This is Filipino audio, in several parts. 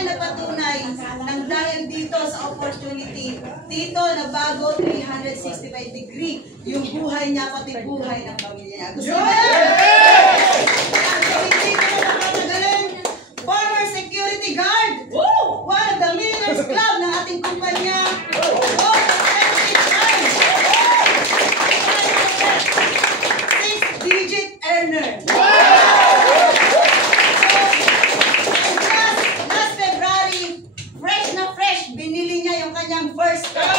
tunay na patunay ng dahil dito sa opportunity, dito na bago 365 degree yung buhay niya, pati buhay ng pamilya niya. Gusto niya? So, hindi ko na nakatagalan. Former security guard, one of the Millionaires Club ng ating kumpanya, six-digit earner. Last February, fresh na fresh, binili niya yung kanyang first car. 1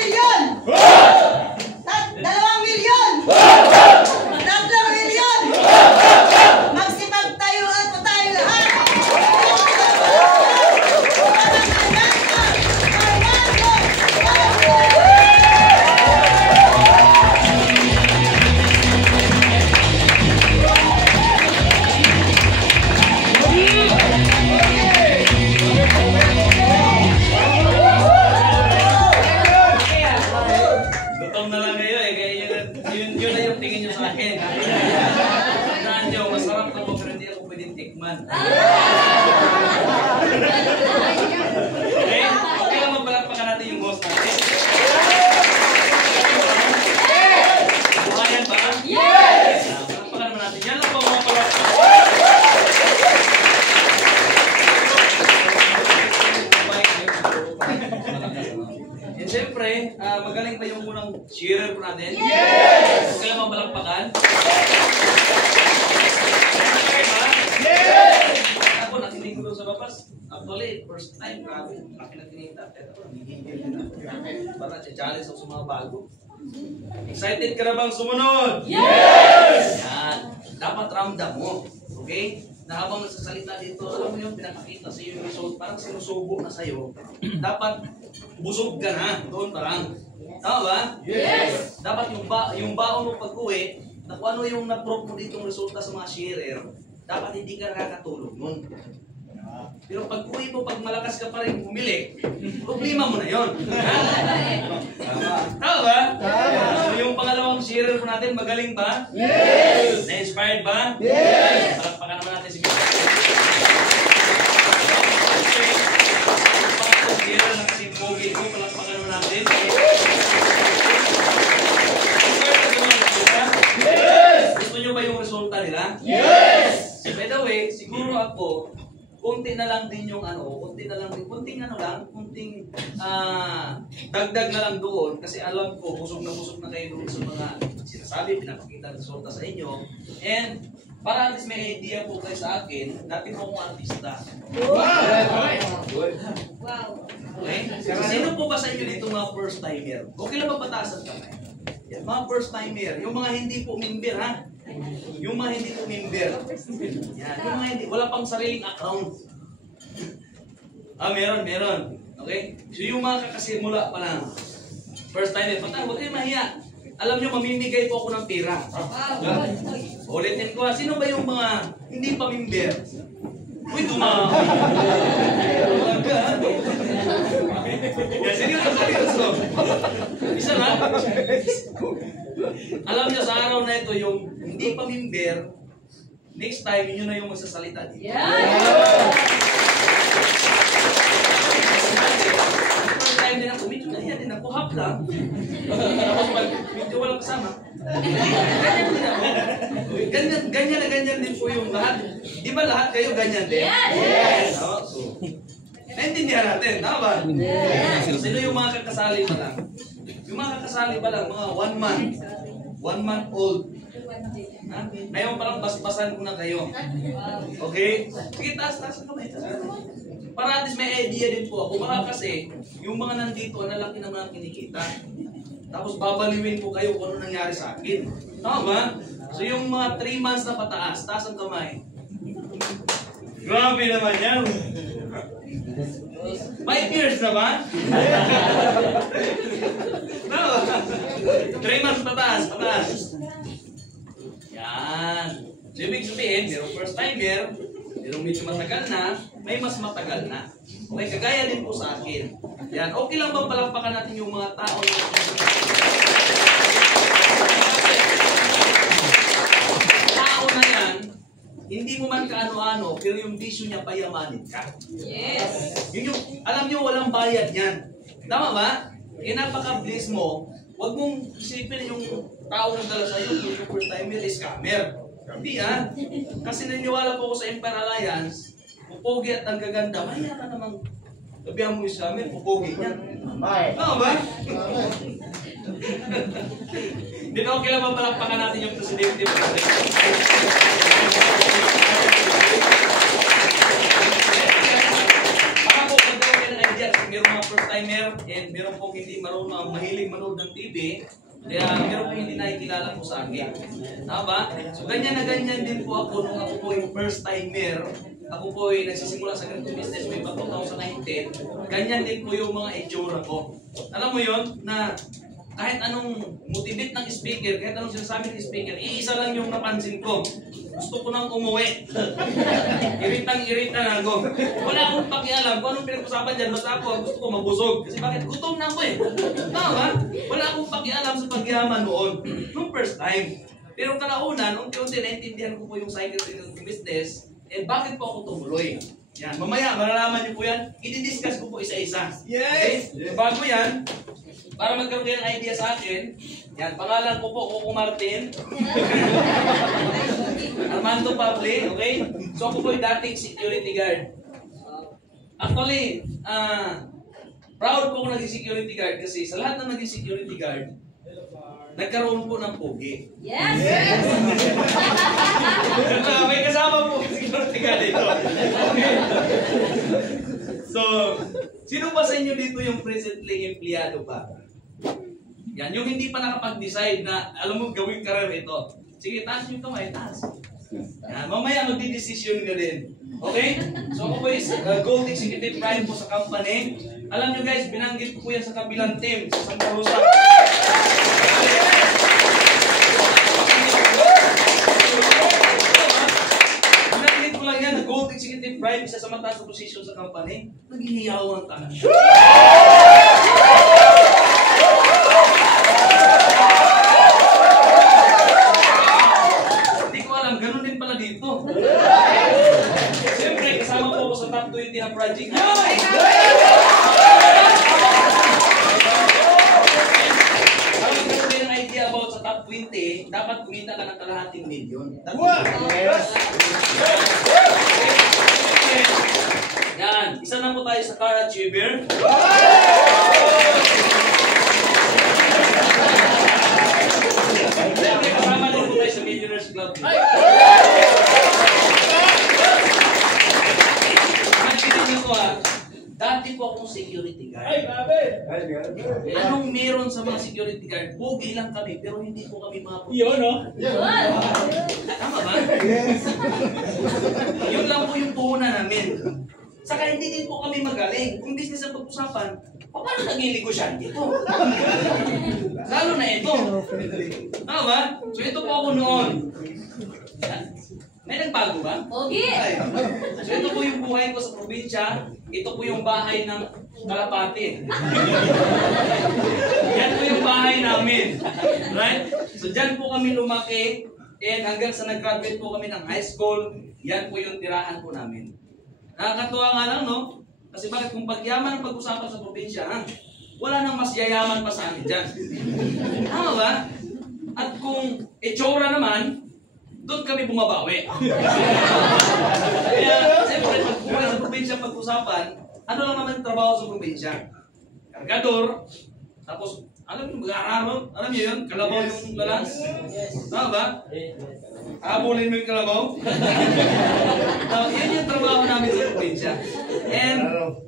milyon! 2 milyon! 3 milyon! Magsipagtayuan po tayo lahat! Gutom na lang kayo eh, kaya yun na yung tingin nyo sa akin. Saan nyo, masarap na po pero hindi ako pwedeng tikman. Okay? Okay lang magbalakpakan natin yung host natin. Buhayan ba? Yes! Balakpakan naman natin. Yan lang po mga palakpakan. And siyempre, magaling pa yung unang cheerer po natin. Yes! Huwag ka lang mabalakpakan. Okay ba? Yes! Ako, nakinig ko doon sa babas. Actually, first time, grabe. Laki na tinita. Pero, nagigigil din ako. Parang challenge ako sa mga bago. Excited ka na bang sumunod? Yes! Yan. Dapat ramdam mo. Okay? Na habang nagsasalita dito, alam mo yung pinakakita sa iyo yung result, parang sinusubo na sa'yo. Dapat busog ka na. Doon parang. Tama ba? Yes! Dapat yung baon mo pag-uwi, na kung ano yung na-prove mo dito yung resulta sa mga sharer, dapat hindi ka nakakatulog nun. Pero pag-uwi mo, pag malakas ka pa rin bumili, problema mo na yun. Tama ba? So yung pangalawang sharer po natin, magaling ba? Yes! Na-inspired ba? Yes! Palakpakan naman natin si Mr. Pangalawang sharer ng si Mogi ko, palakpakan naman natin. Yes! Gusto nyo ba yung resulta nila? Yes! By the way, siguro ako, kunti na lang din yung kunting dagdag na lang doon kasi alam ko busog na kayo doon sa mga sinasabi, pinapakita ng resulta sa inyo. And para at least may idea po kayo sa akin, dati po akong artista. Wow! Okay? Sino po ba sa inyo dito mga first timer? Okay lang ba pataasan kamay? Yan, mga first timer, yung mga hindi po member ha? Yung mga hindi po member. Yan, yung mga hindi, wala pang sariling account. Meron. Okay? So yung mga kakasimula pa lang, first time, huwag kayo mahiya. Alam nyo, mamimigay po ako ng pera. Ulitin ko ha, sino ba yung mga hindi pa member? Uy, yan, seryoso. Isa na. Alam nyo, sa araw na ito, yung hindi pa member, next time, yun na yung magsasalita dito. First time din ako, medyo nahiya din ako, hap lang. Tapos pag medyo walang kasama, ganyan din po yung lahat. Di ba lahat kayo ganyan din? Yes! So, naintindihan natin, tama ba? Yes! Sino yung mga kakasali pa lang? Yung mga kakasali pa lang, mga 1 month old. Ngayon parang basbasan ko na kayo. Okay? Sige, taas ang kamay. Para at least may idea din po ako. Para kasi, yung mga nandito, nalaki naman ang kinikita. Tapos babaliwin po kayo kung ano nangyari sa akin. Tama ba? So yung mga 3 months na pataas, taas ang kamay. Grabe naman yan. 5 years na ba? No. 3 months pataas. Yan. So ibig sabihin, merong first timer, merong medyo matagal na, may mas matagal na. Okay, kagaya din po sa akin. Yan. Okay lang bang palakpakan natin yung mga tao na tao na yan, hindi mo man kaano-ano, pero yung bisyo niya payamanin ka. Yes. Yun yung, alam nyo, walang bayad yan. Tama ba? Kaya napaka-bliss mo, huwag mong isipin yung tao na dala sa'yo, yung super timer is scammer. Hindi Kasi naniniwala po ako sa Empire Alliance, pupogi at ang gaganda, maya ka namang sabihan mo yung scammer, pupogi niya. Tama ba? Hindi na okay lang mapalakpakan natin yung presidente. Baka po, pagkaw kayo ng idea, mayroong mga first timer and mayroong po hindi marunong mahilig manood ng TV, kaya mayroong po hindi nakikilala po sa akin. Tama ba? So ganyan na ganyan din po ako nung ako po yung first timer. Ako po ay nagsisimula sa ganitong business way pa 2019. Ganyan din po yung mga itsura ko. Alam mo yon na kahit anong motivate ng speaker, kahit anong sinasabi ng speaker, iisa lang yung napansin ko. Gusto ko nang umuwi. Iritang-irita na ako. Wala akong pakialam kung anong pinag-usapan dyan. Basta ako, gusto ko mabusog. Kasi bakit? Gutom na ako eh. Tama? Wala akong pakialam sa pagyaman noon. Nung first time. Pero kalaunan, unti-unti naintindihan ko po yung cycle ng business. And bakit po ako tumuloy? Yan. Mamaya, malalaman niyo po yan. I-discuss ko po isa-isa. Yes! Okay? Bago yan, para magkaroon kayo ng idea sa akin, yan, pangalan ko po, Coco Martin. Armando Pabli, okay? So ako po yung dating security guard. Actually, proud po ako naging security guard kasi sa lahat ng naging security guard, nagkaroon po ng pogi. Yes! Yes! May kasama po security guard dito. Okay. So, sino ba sa inyo dito yung presently empleyado pa? Yan, yung hindi pa nakapag-decide na alam mo gawing career ito. Sige, taas nyo ito, may taas. Yan, mamaya magdi-decision ka din. Okay? So ako po is Gold Executive Prime po sa company. Alam nyo guys, binanggit ko po yan sa kabilang team, sa Santa Rosa. Binanggit ko lang yan na Gold Executive Prime, isa sa mataas na position sa company. Naghihiyawan ka na. Ganun din pala dito. Siyempre, kasama po ako sa top 20 na project. Para magkaroon kayo ng idea about sa top 20, dapat kumita ka ng kalahating milyon. Yan. Isa na po tayo sa car achiever. Siyempre, kasama din po tayo sa Millionaires Club. Dati po akong security guard. Anong meron sa mga security guard? Pogi lang kami, pero hindi po kami mga pogi. Yun, no? Tama ba? Yun lang po yung puhunan namin. Saka hindi din po kami magaling. Kung business ang pag-usapan, paano naging negosyante ito? Lalo na ito. Tama ba? So ito po ako noon. May nagbago ba? Okay. So ito po yung buhay ko sa probinsya. Ito po yung bahay ng Kalapati. Yan po yung bahay namin. Right? So dyan po kami lumaki. And hanggang sa nag-graduate po kami ng high school, yan po yung tirahan po namin. Nakakatuwa nga lang, no? Kasi bakit kung pagyaman ang pag-usapan sa probinsya, wala nang mas yayaman pa sa amin dyan. Tama ba? At kung itsura naman, doon kami bumabawi. Kaya, siyempre, pag buhay sa probinsya pag-usapan, ano lang naman trabaho sa probinsya? Kargador, tapos, alam mo, mag-aararo, alam niyo yun? Kalabaw yung balance. Tama ba? Habulin mo yung kalabaw. So, yun yung trabaho namin sa probinsya. And,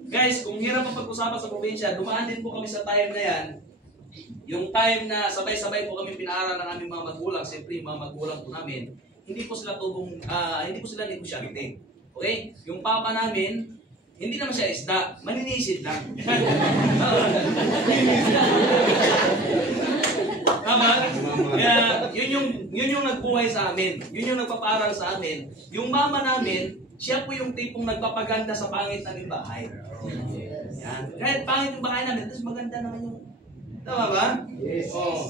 guys, kung hirap ang pag-usapan sa probinsya, dumaan din po kami sa time na yan. Yung time na sabay-sabay po kami pinaaral ng aming mga magulang, siyempre yung mga magulang po namin, hindi po sila negosyante. Okay? Yung papa namin, hindi naman siya isda, maninisid lang. Tama? Kaya, yun yung nagbuhay sa amin. Yun yung nagpapaaral sa amin. Yung mama namin, siya po yung tipong nagpapaganda sa pangit naming bahay. Yan. Kahit pangit yung bahay namin, tapos maganda naman yung... Tama ba? Yes. Oh.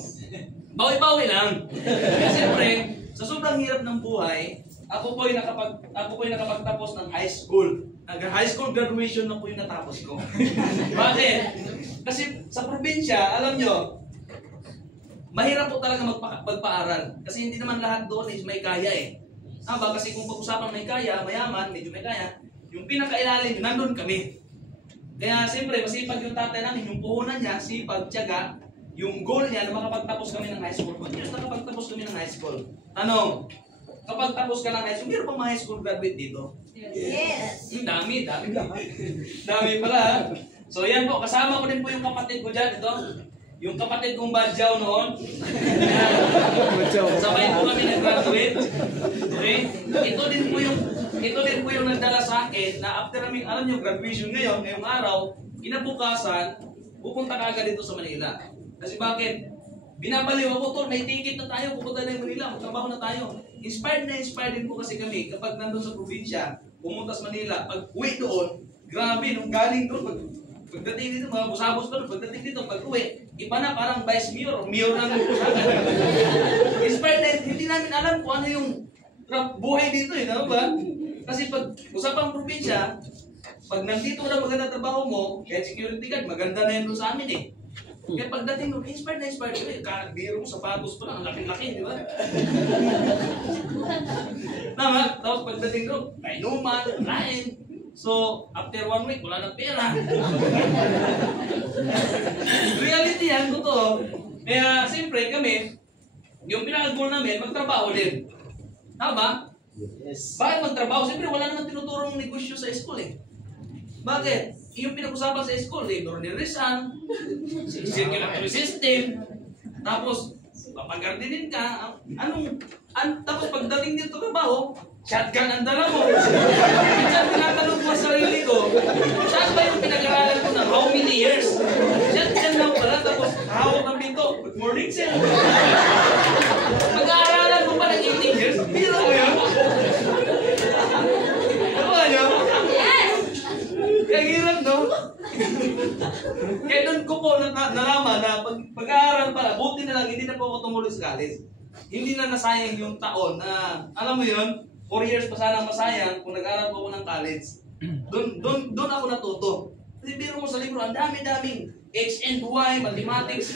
Bawi-bawi lang. Kaya siyempre, sa sobrang hirap ng buhay, ako po yung nakapagtapos ng high school. High school graduation na po yung natapos ko. Bakit? Kasi sa probinsya, alam nyo, mahirap po talaga magpaaral. Kasi hindi naman lahat doon is may kaya eh. Tama, kasi kung pag-usapan may kaya, mayaman, medyo may kaya, yung pinakailalim, nandun kami. Kaya siyempre, masipag yung tatay namin, yung puhunan niya, sipag, tiyaga, yung goal niya na makapagtapos kami ng high school. Good news, nakapagtapos kami ng high school. Tanong, kapag tapos ka ng high school, meron pa mga high school graduate dito? Yes! Dami pala. So yan po, kasama ko din po yung kapatid ko dyan, ito. Yung kapatid kong badyaw noon. Sabay po kami nag-graduate. Okay? Ito din po yung nagdala sa akin na after namin, alam nyo, graduation ngayong araw, kinabukasan, pupunta ka agad dito sa Manila. Kasi bakit? Binabaliw ako, tol, may ticket na tayo, pupunta na yung Manila, magtrabaho na tayo. Inspired din po kasi kami kapag nandun sa probinsya, pumunta sa Manila, pag uwi doon, grabe, nung galing doon, pagdating dito, mga busabos pa doon, pagdating dito, pag uwi, iba na parang vice mayor na lukusakan. Inspired na, hindi namin alam kung ano yung buhay dito eh, ano ba? Kasi pag usapang probinsya, pag nandito na maganda trabaho mo, kahit security guard, maganda na yun doon sa amin eh. Kaya pagdating mo, inspired na, biro mo, sapatos pa lang, ang laki-laki, di ba? Tama, tapos pagdating doon, kainuman, kain. So, after 1 week, wala nang pera. Reality yan, totoo. Kaya, siyempre, kami, yung pinaka-goal namin, magtrabaho din. Tama? Yes. Bakit magtrabaho? Siyempre, wala naman tinuturong negosyo sa school eh. Bakit? Yung pinag-usapan sa school, labor ni Rizal, circulatory system, tapos papagardinin ka, tapos pagdating dito trabaho, shotgun ang dala mo. Minsan tinatanong ko sa sarili ko, saan ba yung pinag-aralan ko ng how many years? Shotgun lang pala, tapos hawak ng pinto. Good morning, sir. Mag-aaralan mo pa ng 18 years? Biro mo yun. Ano ba nyo? Kaya hirap, no? Kaya doon ko po nalaman na pag-aaral pala, buti na lang, hindi na po ako tumuloy sa college. Hindi na nasayang yung taon na, alam mo yun, 4 years pa sana masayang kung nag-aaral po ako ng college. Doon ako natuto. Kasi biro mo sa libro, ang dami-daming X and Y, mathematics,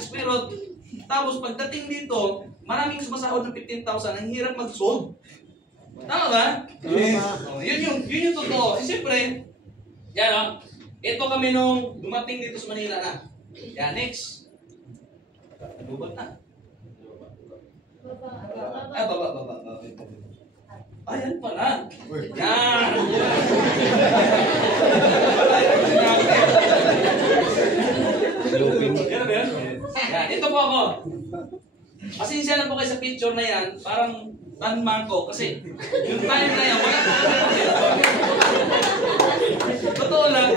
spirit. Tapos pagdating dito, maraming sumasahod ng 15,000, ang hirap mag-solve. Tama ba? Yes. Oh, yun yung totoo. Siyempre, yan o. Ito kami nung dumating dito sa Manila na. Yan, next. Lubat na. Baba. Ayan pala. Yan. Yan, ito po ako. Pasensya na po kayo sa picture na yan. Parang landmark ko. Kasi yung time na yan, wala talaga ako cellphone. Totoo lang.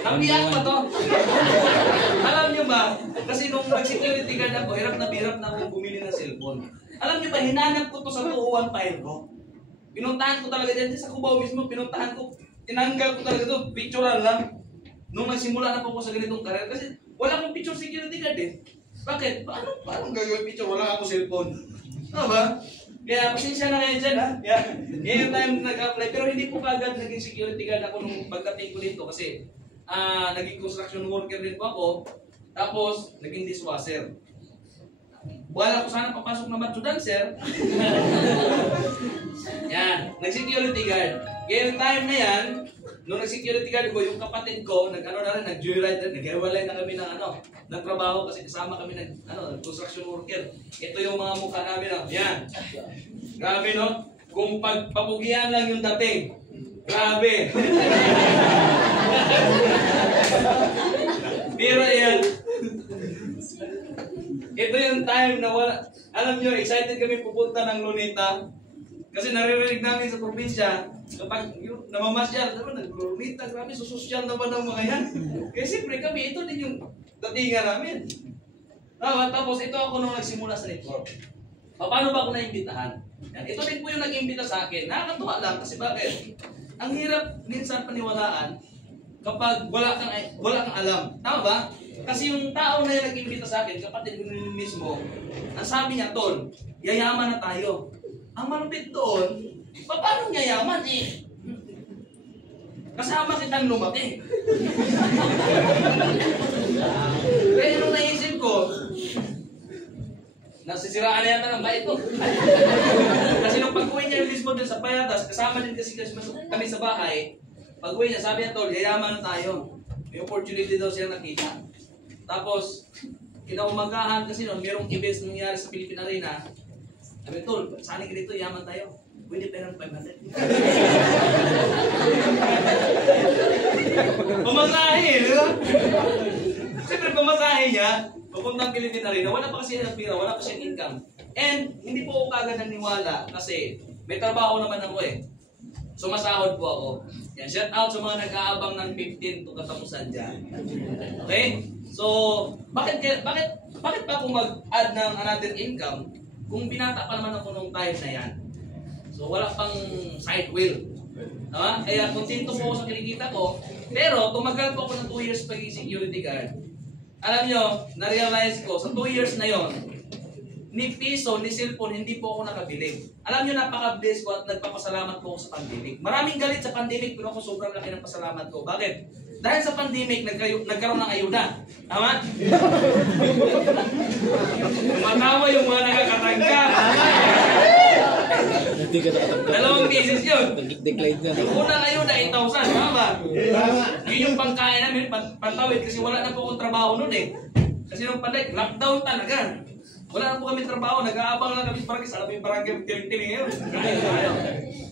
Nabiyak pa to. Alam nyo ba? Kasi nung nag-security guard ako, hirap na akong bumili ng cellphone. Alam nyo ba, hinanap ko to sa 201 file ko. Pinuntahan ko talaga dyan sa Cubao mismo, pinuntahan ko. Tinanggal ko talaga to, picturean lang. Nung nagsimula na po ako sa ganitong career, kasi wala akong picture security guard eh. Bakit? Paano gagawin picture? Wala akong cellphone. Ano ba? Kaya pasensya na kayo dyan ha. Ngayon yung time nag-apply. Pero hindi po kagad naging security guard ako nung pagdating ko dito kasi naging construction worker din po ako. Tapos naging dishwasher. Wala ko sana papasok na macho dancer. Yan, nag-security guard. Kaya yung time na yan, nung nag-security guard ko, yung kapatid ko, nag-joyride, nag-iwalay na kami ng trabaho kasi kasama kami construction worker. Ito yung mga mukha namin, no? Yan. Grabe, no? Kung pagpapugian lang yung dating. Grabe. Pero yan, ito yung time na wala. Alam nyo, excited kami pupunta ng Luneta. Kasi naririnig namin sa probinsya, kapag namamasyal, nag-Luneta, grabe, susosyal naman ang mga yan. Kaya siyempre kami, ito din yung datingan namin. Tapos ito ako nung nagsimula sa network. Paano ba ako naimbitahan? Yan, ito din po yung nag-imbita sa akin. Nakakatuwa lang kasi bakit? Ang hirap minsan paniwalaan kapag wala kang alam. Tama ba? Kasi yung tao na yung nag-imbita sa akin, kapatid ko mismo, ang sabi niya, Tol, yayaman na tayo. Ang malupit doon, paano niya yaman eh? Kasama kitang lumaki. Kaya nung naisip ko, nasisiraan na yata ng bait ko. Kasi nung pag-uwi niya yung mismo dun sa Payatas, kasama din kasi kami sa bahay, pag-uwi niya, sabi niya, Tol, yayaman na tayo. May opportunity daw siya nakita. Tapos, kinaumagahan kasi noon, mayroong events nangyari sa Philippine Arena. Sabi, Tol, saan ka dito, yaman tayo. Pwede perang 500. Pumasahe, di ba? Siyempre, pumasahe niya, pupuntang Philippine Arena, wala pa kasi ng pira, wala pa siyang income. And, hindi po ako kagad naniwala kasi may trabaho naman ako eh. Sumasahod po ako. Yan, shout out sa mga nag-aabang ng 15 to katapusan dyan. Okay? So, bakit pa ako mag-add ng another income kung binata pa naman ako nung time na yan? So, wala pang side wheel. Diba? Kaya, kontento po ako sa kinikita ko. Pero, tumagal po ako ng 2 years pag-security guard. Alam nyo, na-realize ko, sa 2 years na yon, ni piso, ni cellphone, hindi po ako nakabili. Alam nyo, napaka-bless ko at nagpapasalamat po ako sa pandemic. Maraming galit sa pandemic, pero ako sobrang laki ng pasalamat ko. Bakit? Dahil sa pandemic, nagkaroon ng ayuda. Tama? Matawa yung mga nakakatangka. Dalawang beses yun. Yung unang ayuda, 8,000. Tama ba? Yun yung pangkain namin, pantawid. Kasi wala na po akong trabaho nun eh. Kasi nung pandemic, lockdown talaga. Wala na po kami trabaho, nag-aabang lang kami barangay. Alam mo yung barangay, tiling-tiling ngayon.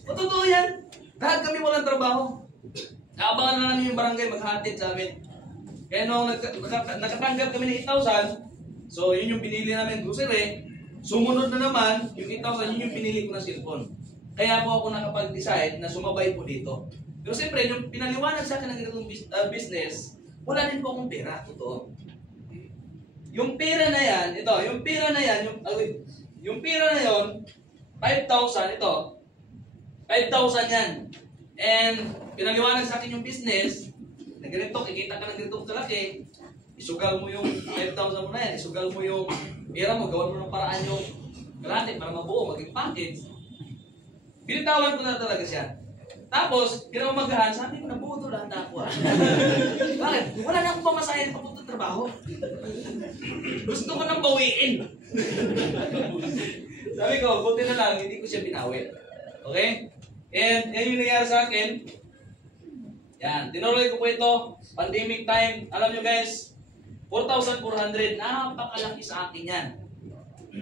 O totoo yan. Lahat kami walang trabaho. Naabangan na namin yung barangay maghatid sa amin. Kaya nung nakatanggap kami ng 8,000, so yun yung pinili namin grocery. Sumunod na naman, yung 8,000, yun yung pinili ko na cellphone. Kaya po ako nakapag-decide na sumabay po dito. Pero siyempre, yung pinaliwanag sa akin ng ganitong business, wala din po akong pera. Totoo. Yung pera na yan, ito, yung pera na yan, yung pera na yun, 5,000, ito, 5,000 yan. And, pinaliwanag sa akin yung business, na ganito, kikita ka ng ganito kalaki, isugal mo yung 5,000 mo na yan, isugal mo yung pera mo, gawan mo ng paraan yung kalate para mabuo, maging package. Binitawan ko na talaga siya. Tapos, kinamagahan, sabi ko, nabuo ito lahat ako ah. Bakit? Wala na akong pamasahin papunta trabaho. Gusto ko nang bawiin. Sabi ko, buti na lang, hindi ko siya binawi. Okay? And yan yung nangyari sa akin. Yan, tinuloy ko po ito. Pandemic time. Alam nyo guys, 4,400. Napakalaki sa akin yan.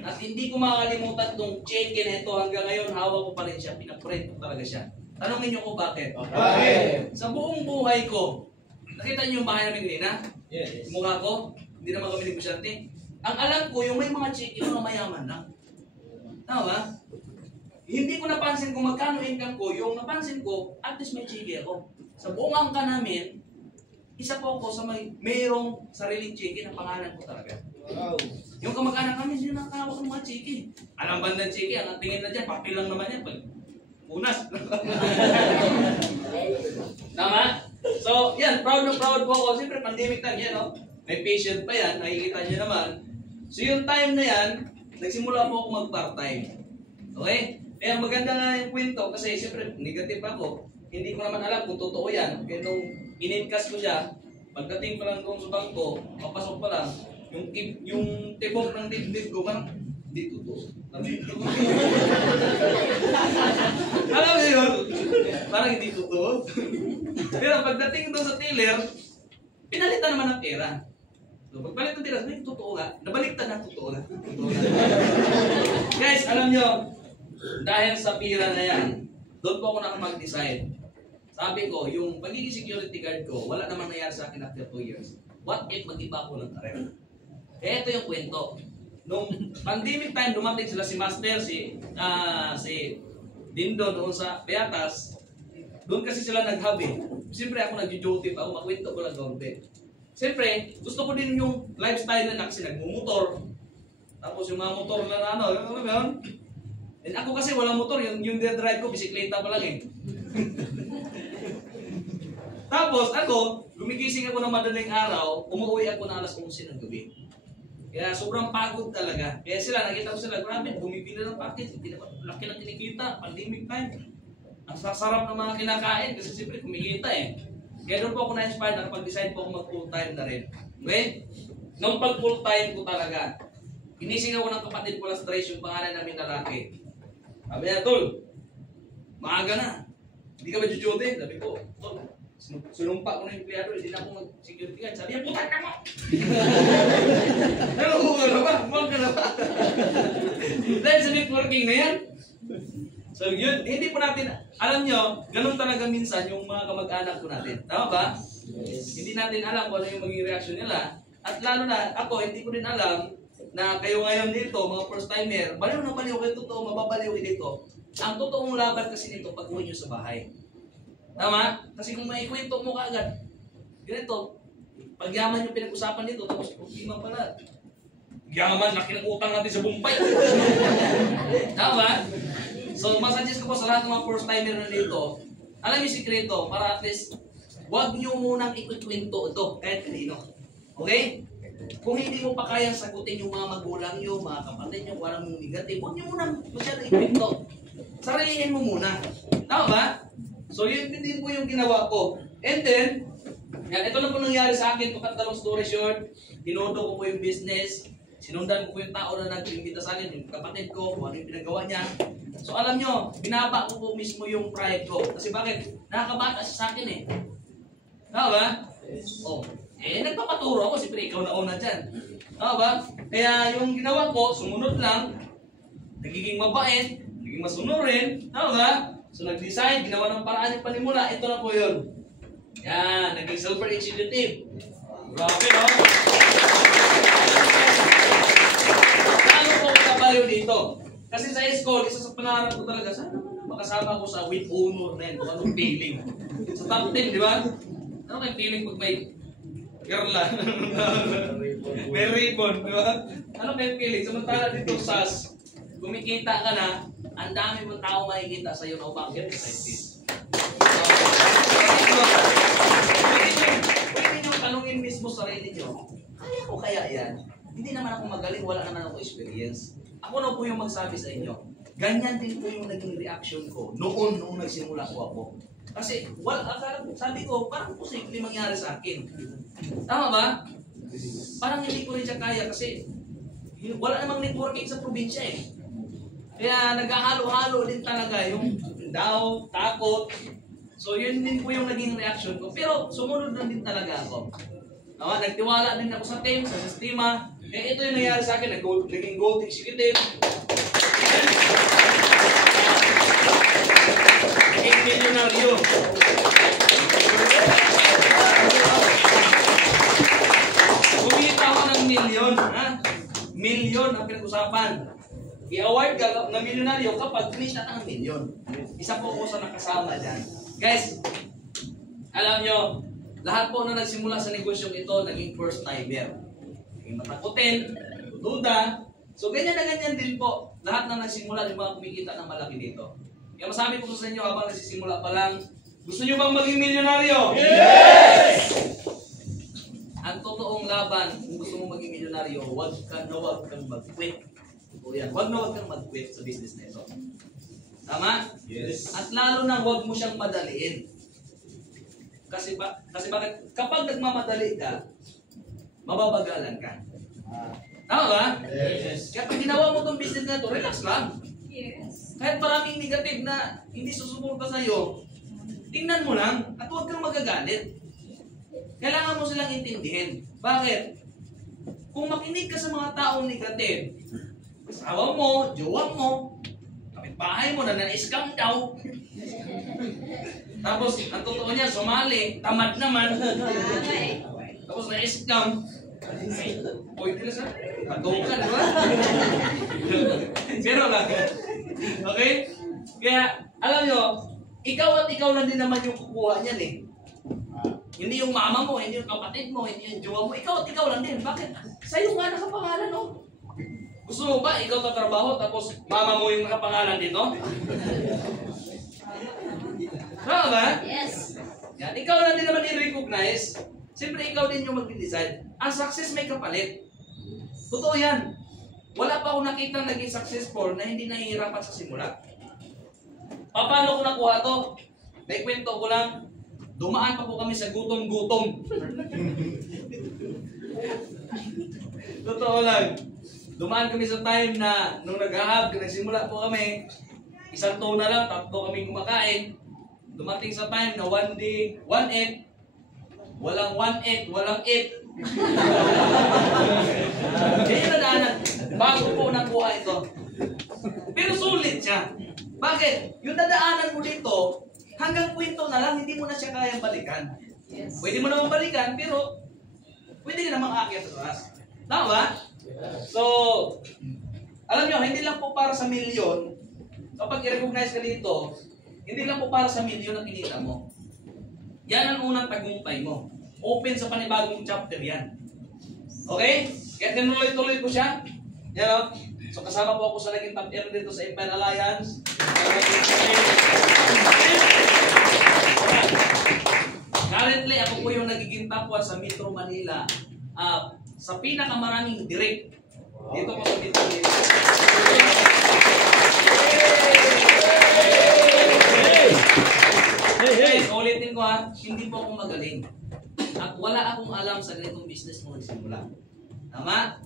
At hindi ko makakalimutan itong chicken na ito. Hanggang ngayon, hawak ko pa rin siya. Pinaprint ko talaga siya. Tanongin nyo ko bakit? Bakit? Sa buong buhay ko, nakita nyo yung bahay namin kanina? Yes. Mukha ko? Hindi naman kami negosyante. Ang alam ko, yung may mga chicken, mga mayaman lang. Tama ba? Hindi ko napansin kung magkano income ko. Yung napansin ko, at least may chicken ako. Sa buong angka namin, isa po ako sa mayroong sariling chicken na pangalan ko talaga. Wow. Yung kamag-anak kami, hindi nakakawak ng mga chicken. Alam ba ng chicken? Ang tingin na dyan, papel lang naman yan. Unas. Tama? So, yan, proud na proud po ako. Siyempre, pandemic time yan, no? May patient pa yan, nakikita niyo naman. So, yung time na yan, nagsimula po ako mag-part-time. Okay? Kaya maganda nga yung kwento kasi siyempre, negative ako. Hindi ko naman alam kung totoo yan. Kaya nung in-incast ko siya, pagdating pa lang doon sa bangko, mapasok pa lang, yung tibok ng dibdib ko, parang, hindi totoo. Alam mo yun? Parang hindi totoo. Pero pagdating doon sa tiller, pinalitan naman ng pera. So, pagpalit ng pera, sabi, totoo nga. Nabaliktad na totoo nga. Guys, alam nyo, dahil sa pera na yan, doon po ako nakamag-decide. Sabi ko, yung pagiging security guard ko, wala namang nangyari sa akin after 2 years. What if mag-iba ko ng career? Kaya ito yung kwento. Nung pandemic time, dumating sila si Master, si Dindo doon sa Beatas. Doon kasi sila nag-hubby. Siyempre ako nag-duty pa, makwento ko lang doon. Siyempre, gusto ko din yung lifestyle na kasi nagmumotor. Tapos yung mga motor na ano, yun. And ako kasi walang motor, yung drive ko, bisikleta pa lang eh. Tapos ako, gumigising ako ng madaling araw, umuwi ako na alas 11 ng gabi. Kaya sobrang pagod talaga. Kaya sila, nakita ko sila, grabe, bumibili ng package. Hindi naman laki na kinikita, pandemic time. Ang sasarap ng mga kinakain kasi siyempre kumikita eh. Kaya doon po ako na-inspire na kapag-decide po ako mag-full time na rin. Okay? Nung pag-full time ko talaga, inising ako ng kapatid ko last race yung pangalan namin lalaki. Sabi niya, Tol, maaga na. Hindi ka ba duty? Sabi ko, Tol, sunumpa ko na yung empleyado, hindi na ako mag-security guard. Sabi niya, putan ka mo! Naloko ka na ba? Huwag ka na ba? Dahil sa networking na yan. So yun, hindi po natin, alam nyo, ganun talaga minsan yung mga kamag-anak ko natin. Tama ba? Yes. Hindi natin alam kung ano yung magiging reaksyon nila. At lalo na, ako, hindi ko din alam na kayo ngayon dito, mga first timer, baliw na baliw kayo totoo, mababaliw kayo dito. Ang totoong laban kasi dito, pag uwi nyo sa bahay. Tama? Kasi kung may kwento mo kaagad, ganito, pagyaman yung pinag-usapan dito, tapos problema pala. Yaman, laki ng utang natin sa Bombay. Tama? So, masuggest ko po sa lahat ng mga first timer na dito, alam yung sikreto, para at least, huwag nyo munang ikukwento ito, kahit kanino. Okay? Kung hindi mo pa kayang sagutin yung mga magulang nyo, mga kapatid nyo, walang mong negative, huwag nyo munang masyadong ikwento. Sarilihin mo muna. Tama ba? So, yun din po yung ginawa ko. And then, yan, ito na po nangyari sa akin, to cut the long story short, tinodo ko po yung business, sinundan ko po yung tao na nag-imbita sa akin, yung kapatid ko, kung ano yung pinagawa niya. So alam nyo, binaba ko po mismo yung pride ko. Kasi bakit? Nakakabata siya sa akin eh. Tama ba? Oh. Nagpapaturo ako, siyempre ikaw na una dyan. Tama ba? Kaya yung ginawa ko, sumunod lang, nagiging mabait, nagiging masunurin. Tama ba? So nag-design, ginawa ng paraan yung panimula, ito na po yun. Yan, naging silver executive. Grabe, no? Ano po kabaliw dito? Kasi sa school, isa sa pangarap ko talaga, sana makasama ko sa with honor na yun, kung anong feeling. Sa top 10, di ba? Ano kayong feeling pag may girl lang? May ribbon, di ba? Ano kayong feeling? Samantala dito, SAS, kumikita ka na, ang dami mong tao makikita sa iyo na bakit like this. Pwede nyo tanungin mismo sa sarili nyo, kaya ko kaya yan? Hindi naman ako magaling, wala naman ako experience. Ako na po yung magsabi sa inyo. Ganyan din po yung naging reaction ko noon nung nagsimula ko ako. Kasi, sabi ko, parang posible mangyari sa akin. Tama ba? Parang hindi ko rin siya kaya kasi wala namang networking sa probinsya eh. Kaya naghahalo-halo din talaga yung doubt, takot. So yun din po yung naging reaction ko. Pero sumunod na din talaga ako. Nagtiwala din ako sa team, sa sistema. Ito yung nangyari sa akin, naging gold executive. Naging milyonaryo. Kumita ako ng milyon. Milyon ang pinag-usapan. I-award ka ng milyonaryo kapag kumita ka ng milyon. Isa po sa nakasama dyan. Guys, alam nyo, lahat po na nagsimula sa negosyong ito, naging first timer. Naging matakutin, duda. So ganyan na ganyan din po. Lahat na nagsimula, yung mga kumikita ng malaki dito. Kaya masabi ko sa inyo, habang nagsisimula pa lang, gusto nyo bang maging milyonaryo? Yes! Ang totoong laban, kung gusto mo maging milyonaryo, huwag kang mag-quit. O yan, huwag kang mag-quit sa business na ito. Tama? Yes. At lalo na huwag mo siyang madaliin. Kasi bakit? Kapag nagmamadali ka, mababagalan ka. Tama ba? Yes. Kaya pag ginawa mo itong business na ito, relax lang. Yes. Kahit maraming negative na hindi susuporta sa'yo, tingnan mo lang at huwag kang magagalit. Kailangan mo silang intindihin. Bakit? Kung makinig ka sa mga taong negative, asawa mo, jowa mo, kapitbahay mo na na-scam daw. Tapos, ang totoo niya, sumali, tamad naman. Tapos na-scam. Pwede na sa patukan, di ba? Pero lang. Okay? Kaya, alam nyo, ikaw at ikaw lang din naman yung kukuha niyan eh. Hindi yung mama mo, hindi yung kapatid mo, hindi yung jowa mo. Ikaw at ikaw lang din. Bakit? Sa'yo nga nakapangalan, no? Gusto mo ba ikaw tatrabaho tapos mama mo yung nakapangalan dito? Tama ba? Yes. Yan. Ikaw lang din naman i-recognize. Siyempre ikaw din yung mag-decide. Ang success may kapalit. Totoo yan. Wala pa ako nakita naging successful na hindi nahihirapan sa simula. Paano ko nakuha to? Naikwento ko lang, dumaan pa po kami sa gutom-gutom. Totoo lang. Dumaan kami sa time na nung nag-ahab, nagsimula po kami, isang tuna lang, 3 kami kumakain. Dumating sa time na one day, 1-8, walang 1-8, walang 8. Kaya nadaanan, bago po nakuha ito. Pero sulit siya. Bakit? Yung nadaanan mo dito, hanggang kwento na lang, hindi mo na siya kayang balikan. Yes. Pwede mo naman balikan, pero pwede ka namang aakyat sa taas. Tama ba? So, alam nyo, hindi lang po para sa milyon. Kapag i-recognize ka dito, hindi lang po para sa milyon na kinita mo. Yan ang unang tagumpay mo. Open sa panibagong chapter yan. Okay? Kaya tinuloy-tuloy ko siya. Yan o. So kasama po ako sa naging top tier dito sa Empire Alliance. Currently, ako po yung nagiging top 1 sa Metro Manila. Sa pinakamaraming direct. Dito po sa Metro Manila. Guys, ulitin ko ha, hindi po ako magaling. At wala akong alam sa ganitong business mo nagsimula. Tama?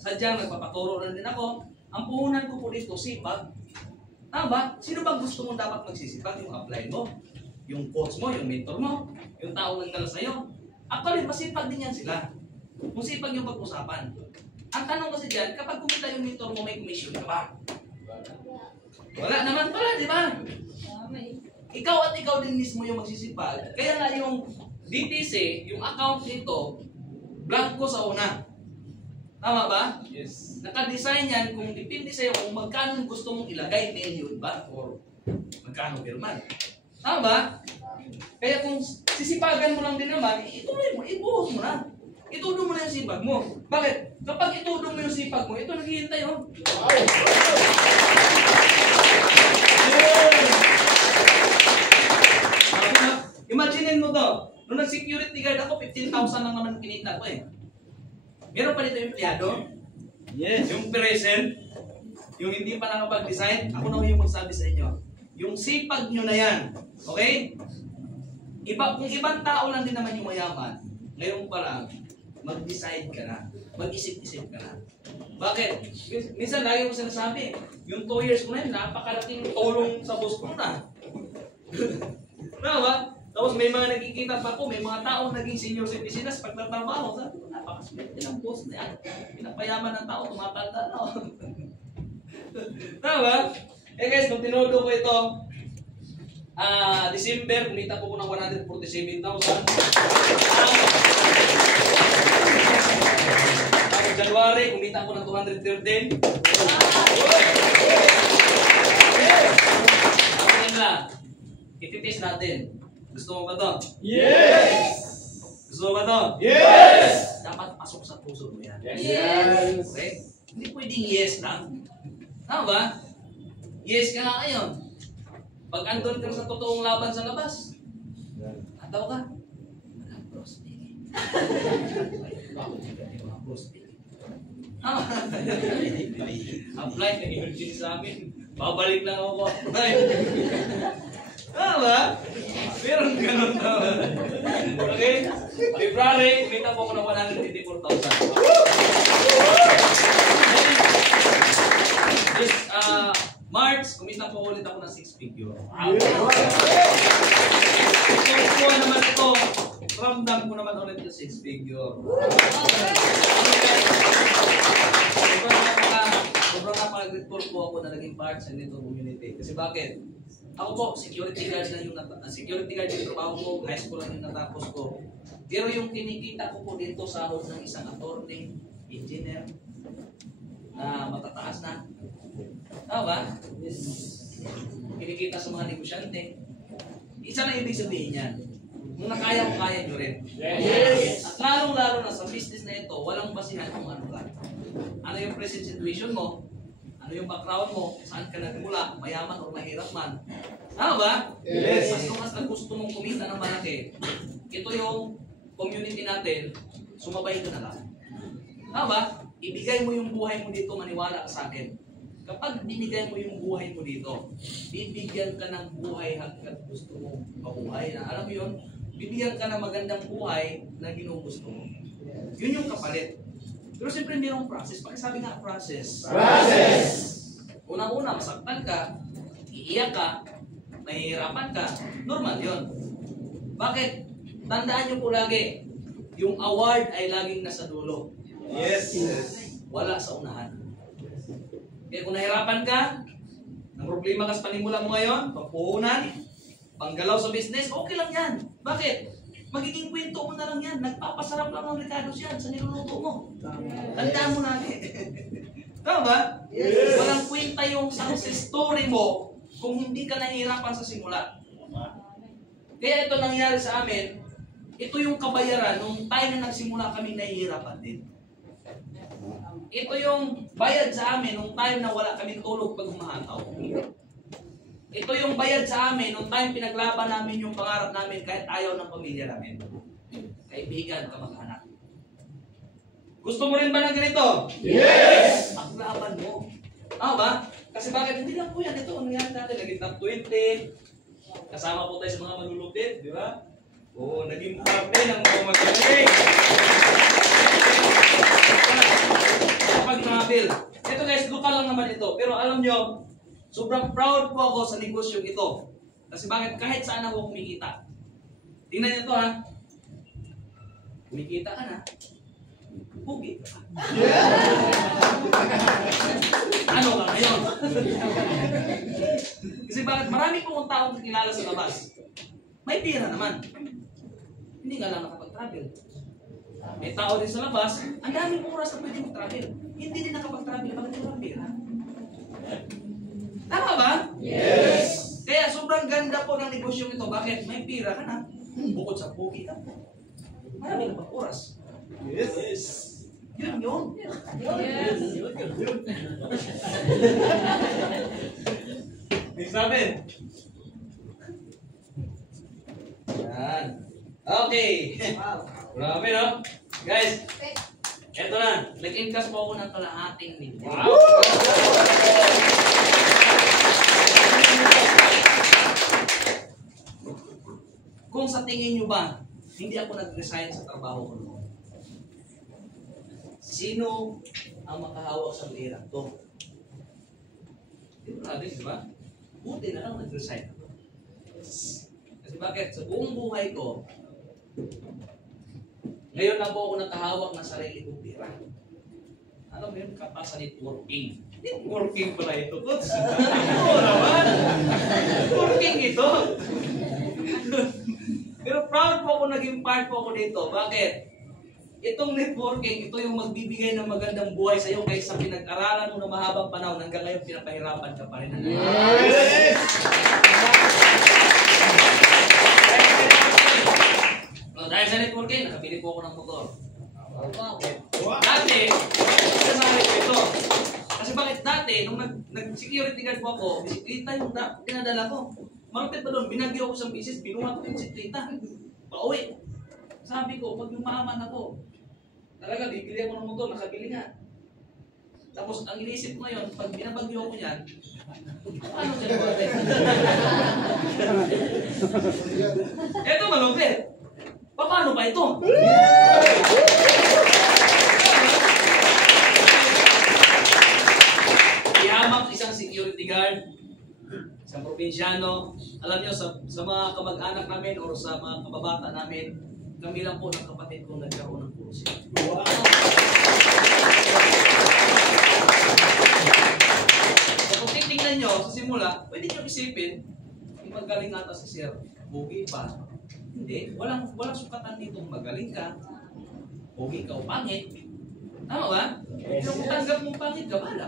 Sadyang nagpapaturo na din ako. Ang puhunan ko po dito, sipag. Tama? Sino bang gusto mong dapat magsisipag? Yung apply mo, yung coach mo, yung mentor mo, yung tao nagdala sa'yo. Actually, masipag din yan sila. Kung sipag yung pag-usapan. Ang tanong kasi dyan, kapag kumita yung mentor mo, may commission ka ba? Wala naman pala, di ba? Ikaw at ikaw din mismo yung magsisipag. Kaya nga yung DTC, yung account nito, blanco sa una. Tama ba? Yes. Naka-design yan kung dipindi sa'yo kung magkano gusto mong ilagay, million ba? Or magkano per month. Tama ba? Kaya kung sisipagan mo lang din naman, ituloy mo, ibuhos mo na. Itudong mo na yung sipag mo. Bakit? Kapag itudong mo yung sipag mo, ito naghihintay oh. Imaginin mo to, nung nag-security guard ako, 15,000 lang naman kinita ko eh. Meron pa dito yung empleyado? Yes. Yung present? Yung hindi pa nakapag-design? Ako na yung magsabi sa inyo. Yung sipag nyo na yan. Okay? Kung ibang tao lang din naman yung mayaman, ngayon pa lang, mag-decide ka na. Mag-isip-isip ka na. Bakit? Minsan lagi ko sinasabi, yung 2 years ko na yun, napakalaking tulong sa boss ko na. Tama ba? Tapos may mga nakikita pa ko, may mga tao naging senior citizens pagtatrabaho. Sabi ko, napakaswerte ng boss na yan. Pinapayaman ng tao, tumatanda na. Tama ba? Eh guys, kung tinudo ko ito, December, kumita po ko ng 147,000. January, kumita ko ng 213. Ayan na. Iti-test natin. Gusto mo ba to? Yes! Gusto mo ba to? Yes! Dapat pasok sa puso mo yan. Yes! Okay? Hindi pwedeng yes lang. Tama ba? Yes ka nga ngayon. Pag andun ka sa totoong laban sa labas, ataw ka. Walang prospect. Walang prospect. Apply ka emergency sa amin. Babalik lang ako apply. Tama? Meron ganun tama. Okay? February, kumita po ko ng 184,000. This March, kumita po ulit ako ng 6 figure. So, naman ito, ramdam ko naman ulit yung 6 figure. Sobrang napag-grateful po ako na naging part sa nito community. Kasi bakit? Ako po, security guard lang yung security guard yung trabaho ko, high school lang yung natapos ko. Pero yung kinikita ko po dito sahod ng isang attorney, engineer, na matataas na. Tama ba? Yes. Kinikita sa mga negosyante. Isa na ibig sabihin yan. Kung nakaya mo, kaya nyo rin. Yes. At lalong-lalo na sa business na ito, walang basihan kung ano ka. Ano yung present situation mo? Ano yung background mo? Saan ka nagmula? Mayaman o mahirap man? Tama ba? Yes. As long as gusto mong kumita ng malaki, ito yung community natin, sumabay ka na lang. Tama ba? ibigay mo yung buhay mo dito, maniwala ka sa akin. Kapag binigay mo yung buhay mo dito, bibigyan ka ng buhay hanggang gusto mo mabuhay. Na, alam mo yun? Bibigyan ka ng magandang buhay na ginugusto mo. Yun yung kapalit. Pero siyempre mayroong process. Pakisabi nga, process. Process. Unang-una, masaktan ka, iiyak ka, nahihirapan ka, normal yun. Bakit? Tandaan nyo po lagi, yung award ay laging nasa dulo. Yes. Wala sa unahan. Kaya kung nahirapan ka, ang problema ka sa panimula mo ngayon, pagpuhunan, panggalaw sa business, okay lang yan. Bakit? Magiging kwento mo na lang yan. Nagpapasarap lang ng ricados yan sa niluluto mo. Tandaan mo natin. Tama ba? Yes. Walang kwenta yung success story mo kung hindi ka nahihirapan sa simula. Kaya ito nangyari sa amin, ito yung kabayaran nung time na nagsimula kami nahihirapan din. Ito yung bayad sa amin nung time na wala kami tulog pag humahataw. Ito yung bayad sa amin nung time pinaglaban namin yung pangarap namin kahit ayaw ng pamilya namin. Kaibigan, kamag-anak. Gusto mo rin ba ng ganito? Yes! Paglaban mo. Tama ba? Kasi bakit? Hindi lang po yan. Ito, ang nangyari natin. Naging top 20. Kasama po tayo sa mga manlulupit. Di ba? Oo, naging parte ng mga magaling. Pag-travel. Ito guys, lokal lang naman ito. Pero alam nyo, sobrang proud po ako sa negosyong ito. Kasi bakit? Kahit saan ako kumikita. Tingnan nyo ito ha. Kumikita ka na. Pugi ka. Ano ka ngayon? Kasi bakit? Marami pong taong kilala sa labas. May pera naman. Hindi nga lang nakapag-travel. May tao din sa labas, ang daming oras na pwede mag-travel. Hindi din nakapag-travel, bakit walang pera? Tama ba? Yes! Kaya sobrang ganda po ng negosyong ito. Bakit? May pera ka na. Bukod sa pugi ka. Marami ka pang oras. Yes! Yun yun. Next natin. Yan. Okay. Grabe no? Guys, eto na. Nag-incas po ako ng kalahating milyon. Wow! Kung sa tingin nyo ba, hindi ako nag-resign sa trabaho ko noon, sino ang makahawak sa pera to? Di ba natin, di ba? Buti na lang nag-resign ako. Kasi bakit? Sa buong buhay ko, ngayon lang po ako nakahawak ng sarili kong pera. Alam mo yun, kapag sa networking. Networking pala ito, Coach. Oo naman. Networking ito. Pero proud po ako, naging part po ako dito. Bakit? Itong networking, ito yung magbibigay ng magandang buhay sa iyo kaysa pinag-aralan mo na mahabang panahon hanggang ngayon pinapahirapan ka pa rin. Yes! Dahil sa networking, nakabili po ako ng motor. Wow! Dati, kasali ko ito. Kasi bakit dati, nung nag-security guard po ako, bisikleta yung dinadala ko. Malupit pa doon, binagyo ako sa bisis, binuha ko yung bisikleta. Pauwi. Sabi ko, pag yumaman ako, talaga, bibili ako ng motor, nakabili nga. Tapos, ang iniisip ko ngayon, pag binabagyo ako yan, paano siya nabatin? Eto, malupit. Paano ba ito? Ihamak isang security guard, isang probinsyano. Alam niyo, sa mga kamag-anak namin o sa mga kababata namin, kami lang po ng kapatid kong nagkaroon ng kurso. Wow! So kung titignan nyo sa simula, pwede nyo isipin, magaling ata si Sir, bugi pa. Hindi, walang sukatan dito magaling ka, bugi ka o pangit. Tama ba? Pero kung tanggap mong pangit ka, wala.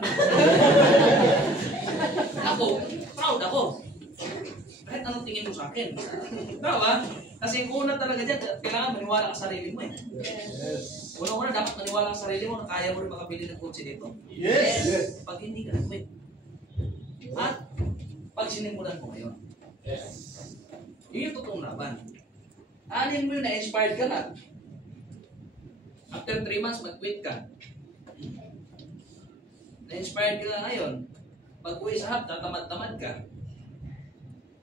Ako, proud ako. Kahit anong tingin mo sa akin. Tama ba? Kasi una talaga dyan, kailangan maniwala ka sa sarili mo eh. Yes! Una-una, dapat maniwala ka sa sarili mo na kaya mo rin makabili ng kotse dito. Yes! Pag hindi ka nagwin. At pag sinimulan mo ngayon. Yes! Yun yung totoong laban. Anin mo yun, na-inspired ka na. After 3 months, mag-quit ka. Na-inspired ka na ngayon. Pag-uwi sa hub, tatamad-tamad ka.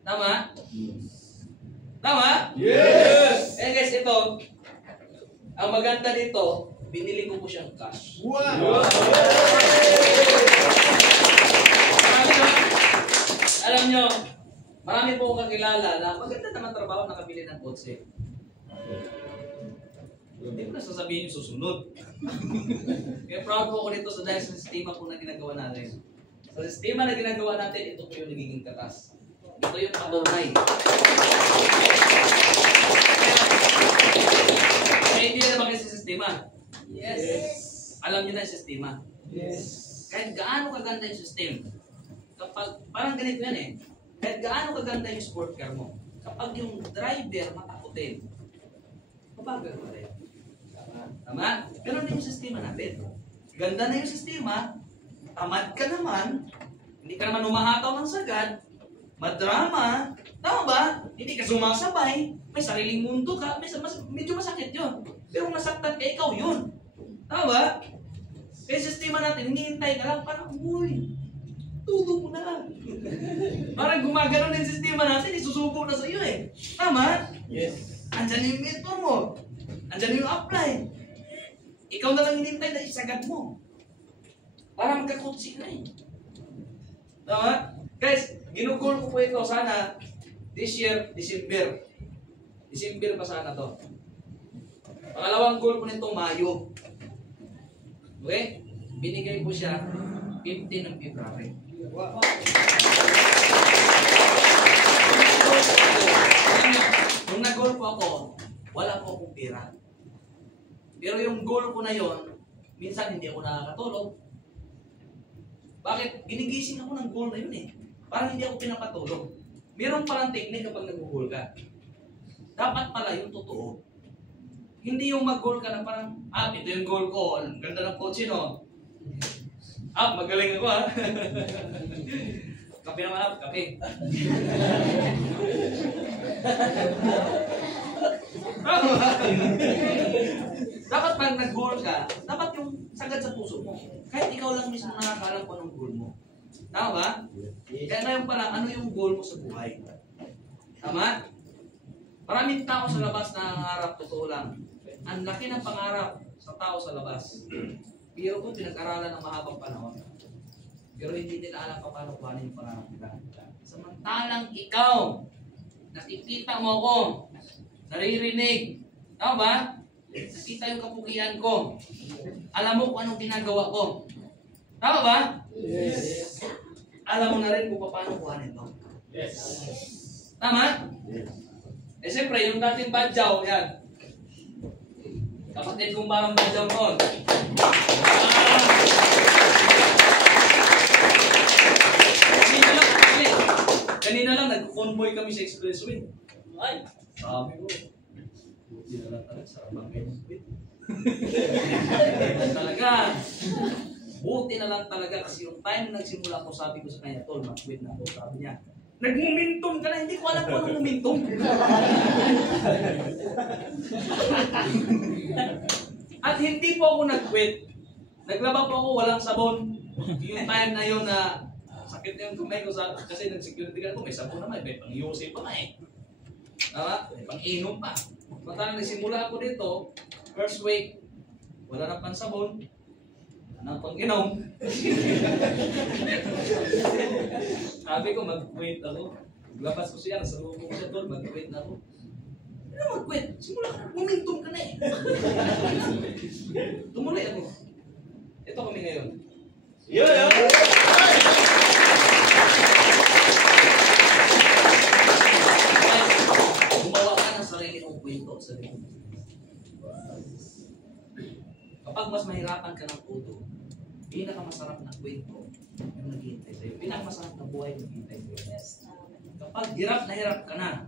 Tama? Tama? Yes! Eh guys, ito, ang maganda dito, binili ko po siyang cash. Wow! Alam nyo, marami po akong kakilala na maganda naman trabaho nakabili ng kotse. Hindi ko na sasabihin yung susunod. Kaya proud po ako dito sa dahil sa sistema po na ginagawa natin. Sa sistema na ginagawa natin, ito po yung nagiging katas. Ito yung patunay. Kaya hindi na bakit sa sistema? Yes. Alam nyo na yung sistema. Yes. Kahit gaano kaganda yung system, kapag, parang ganito yan eh, kahit gaano kaganda yung sport car mo, kapag yung driver matakutin, pabagal pa rin. Tama? Ganun din yung sistema natin. Ganda na yung sistema, tamad ka naman, hindi ka naman umahataw ng sagad, madrama, tama ba? Hindi ka sumasabay, may sariling mundo ka, medyo masakit yun. Pero kung nasaktan ka, ikaw yun. Tama ba? Kaya sistema natin, hinihintay ka lang, parang, uy, tudo mo na. Parang gumagano din sistema natin, isusubo na sa iyo eh. Tama? Yes. Andyan yung mentor mo. Andyan yung apply. Ikaw na lang hinihintay na isagad mo. Parang kakutsi ka eh. Tama? Guys, ginugol ko po ito. Sana, this year, December. December pa sana to. Pangalawang goal ko nito, Mayo. Okay? Binigay ko siya 15 ng February. Wow. Nung nag-goal po ako, wala po akong pera. Pero yung goal ko na yon, minsan hindi ako nakakatulog. Bakit? Ginigising ako ng goal na yun eh. Parang hindi ako pinapatulog. Meron palang technique kapag nag-goal ka. Dapat pala yung totoo. Hindi yung mag-goal ka na parang, ito yung goal ko. Ang ganda ng coach no? Magaling ako ha. Kape naman kape. Dapat pag nag-goal ka, dapat yung sagad sa puso mo. Kahit ikaw lang mismo nakakaalam kung anong goal mo. Tama ba? Kaya ngayon pa lang, ano yung goal mo sa buhay? Tama? Maraming tao sa labas na nangangarap, totoo lang. Ang laki ng pangarap sa tao sa labas. Pero kung pinag-aralan ng mahabang panahon, pero hindi nila alam paano kuhanin yung pangarap nila. Samantalang ikaw, nakikita mo ko, naririnig, tama ba? Nakita yung kapugian ko. Alam mo kung anong ginagawa ko. Tama ba? Yes. Alam mo na rin kung paano kuhanin ito. Yes. Tama? Eh siyempre, yung dating badyaw, yan. Kapatid kong parang badyaw noon. Kanina lang, nag-convoy kami sa expressway. Ay, sabi ko, buti na lang talaga, sarap kayo mag-quit. Talaga. Buti na lang talaga kasi yung time na nagsimula ako, sabi ko sa kanya, tol, mag-quit na ako, sabi niya. Nag-momentum ka na, hindi ko alam kung anong momentum. At hindi po ako nag-quit. Naglaba po ako, walang sabon. Yung time na yun na sakit na yung kamay ko kasi nag-security guard ko, may sabon naman, may pang-iusay pa nga eh. Tama? May pang-inom pa. Matang nagsimula ako dito, first week, wala na pang sabon, wala na pang inom. Sabi ko, mag-quit ako. Labas ko siya, nasalubo ko siya doon, mag-quit na ako. Ano mag-quit? Simula ka, momentum ka na eh. Tumuloy ako. Ito kami ngayon. Yeah. Gumawa ka ng sarili mong kwento sa sarili mo. Kapag mas mahirapan ka ng todo, pinakamasarap na kwento yung naghihintay sa'yo. Pinakamasarap na buhay yung naghihintay sa'yo. Kapag hirap na hirap ka na,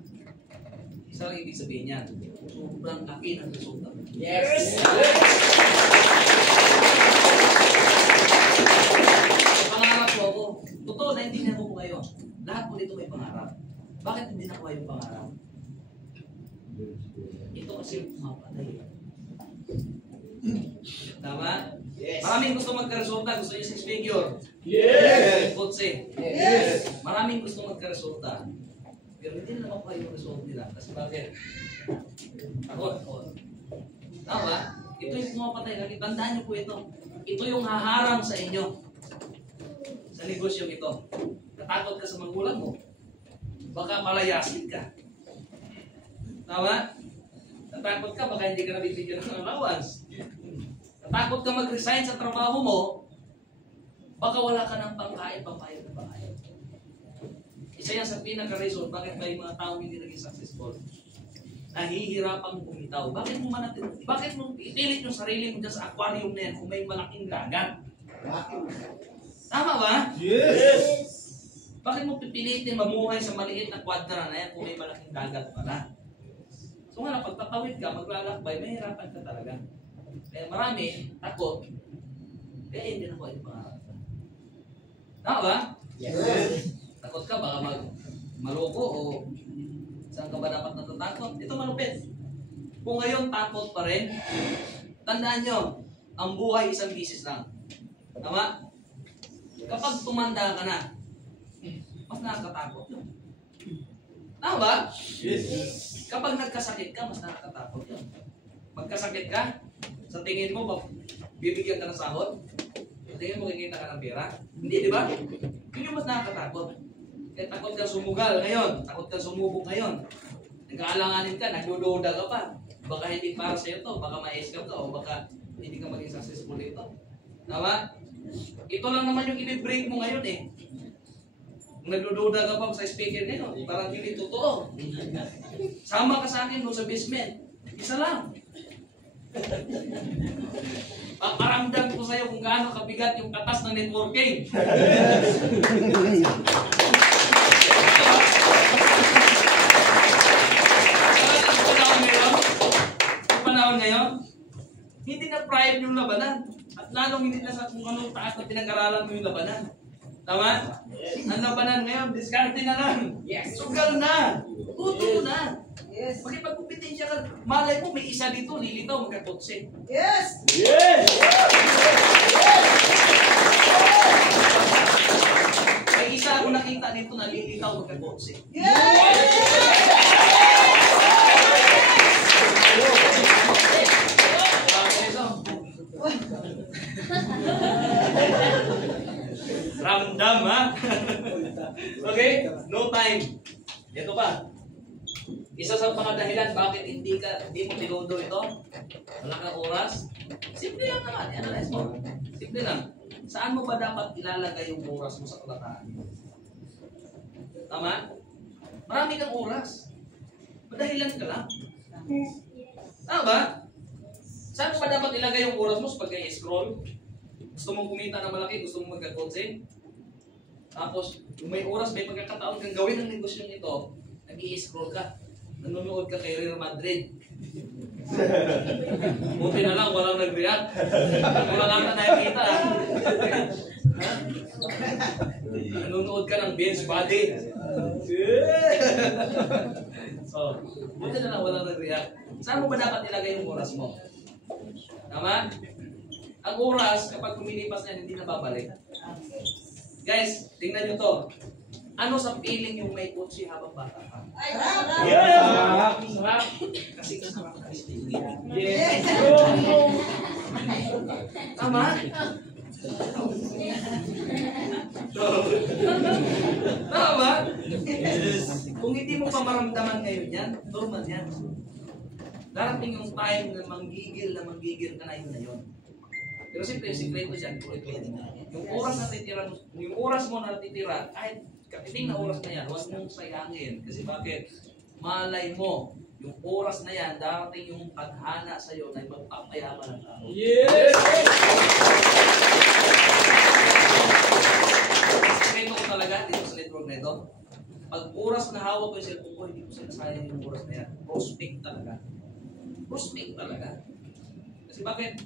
isa lang ibig sabihin niyan, sobrang laki ng resulta. Yes. Pangarap ko ako. Totoo, naintindihan ko po kayo. Lahat po dito may pangarap. Bakit hindi nakuha yung pangarap? Ito kasi yung pumapatay. Tama? Yes. Maraming gusto magkaresulta, gusto niyo 6 figure. Yes. Kotse. Yes. Maraming gusto magkaresulta. Pero hindi na makuha yung result nila. Kasi bakit? Takot. Tama? Ito yung pumapatay. Tandaan niyo po ito. Ito yung haharang sa inyo. Sa negosyo ito. Natakot ka sa magulang mo. Baka palayasin ka. Tama? Natakot ka, baka hindi ka nabibigyan ng allowance. Natakot ka mag-resign sa trabaho mo, baka wala ka ng pangkain, pampayad na bahay. Isa yan sa pinaka-reason bakit may mga tao hindi naging successful. Nahihirapang kumitaw. Bakit mo ipilit yung sarili mo dyan sa aquarium na yan kung may malaking dagat? Tama ba? Yes. Bakit mo pipilitin mamuhay sa maliit na kwadra na yan kung may malaking dagat pala? So nga, pagtatawid ka, maglalakbay, mahirapan ka talaga. Kaya marami, takot, kaya hindi na ko yung pangarap. Tama ba? Yes. Takot ka, baka maloko o saan ka ba dapat natatakot? Ito malupit. Kung ngayon takot pa rin, tandaan nyo, ang buhay isang bisis lang. Tama? Kapag tumanda ka na, mas nakakatakot yun. Tama ba? Yes. Kapag nagkasakit ka, mas nakakatakot yun. Magkasakit ka, sa tingin mo, bibigyan ka ng sahod? Sa tingin mo, kikita ka ng pera? Hindi, di ba? Yun yung mas nakakatakot. Kaya takot ka sumugal ngayon, takot ka sumubok ngayon. Nagkaalanganin ka, nagdududa ka pa. Baka hindi para sa'yo to, baka ma-escape ka, o baka hindi ka maging successful dito. Tama? Ito lang naman yung i-break mo ngayon eh. Nagdududa ka pa sa speaker ngayon, parang hindi totoo. Sama ka sa akin doon sa basement. Isa lang. Paparamdam ko sa'yo kung gaano kabigat yung katas ng networking. Panahon ngayon, hindi na pride yung labanan. At lalong hindi na sa kung anong taas na pinag-aralan mo yung labanan. Tama? Ang labanan ngayon, diskarte na lang. Yes. Sugal na. Tuto na. Yes. Makipagkumpetensya ka. Malay mo, may isa dito, lilitaw, magkakotse. Yes. Yes. May isa ako nakita dito na lilitaw, magkakotse. Yes. Ramdam, ha? Okay? No time. Ito pa. Isa sa mga dahilan bakit hindi mo tinudo ito? Wala kang oras? Simple lang naman. Analyze mo. Simple lang. Saan mo ba dapat ilalagay yung oras mo sa kabataan? Tama? Marami kang oras. Madahilan ka lang. Tama ba? Saan mo ba dapat ilagay yung oras mo sa pag-i-scroll? Gusto mong kumita ng malaki, gusto mong magka-coaching. Tapos, kung may oras, may pagkakataon kang gawin ng negosyo ito, nag-i-scroll ka. Nanonood ka kay Real Madrid. Buti na lang, walang nag-react. Wala lang na nakikita. Nanonood ka ng Ben's Body. So, buti na lang, walang nag-react. Saan mo ba dapat ilagay yung oras mo? Tama? Ang oras, kapag kumilipas na yan, hindi na babalik. Guys, tingnan nyo to. Ano sa feeling yung may kotse habang bata ka? Ay, sarap. Yes. Sarap. Kasi kasarap na Yes. Tama? Tama ba? Yes. Kung hindi mo pa maramdaman ngayon yan, normal yan. Darating yung time na manggigil ka na yun na yun. Pero siyempre, yung sikreto dyan, yung oras na natitira, yung oras mo na natitira, kahit katiting na oras na yan, huwag mong sayangin. Kasi bakit? Malay mo, yung oras na yan, darating yung paghana sa'yo na magpapayaman ng tao. Yes. Sikreto ko talaga dito sa network na ito. Pag oras na hawak ko yung cellphone ko, hindi ko sinasayang yung oras na yan. Prospect talaga. Prospect talaga. Kasi bakit?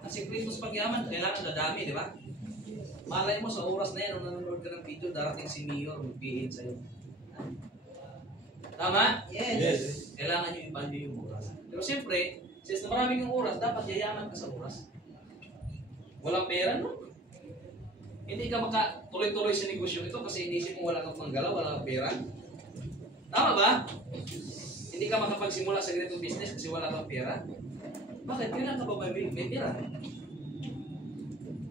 Ang sikreto sa pagyaman, kailangan dadami, di ba? Malay mo sa oras na yan, nung nanonood ka ng video, darating si Mayor, magpihin sa'yo. Tama? Yes. Yes. Kailangan nyo i-value yung oras. Pero siyempre Since na maraming yung oras, dapat yayaman ka sa oras. Walang pera, no? Hindi ka tuloy-tuloy sa negosyo ito kasi inisip mo wala kang panggalaw, wala kang pera. Tama ba? Hindi ka makapagsimula sa ganitong business kasi wala kang pera. Bakit? Kailan ka ba may pera?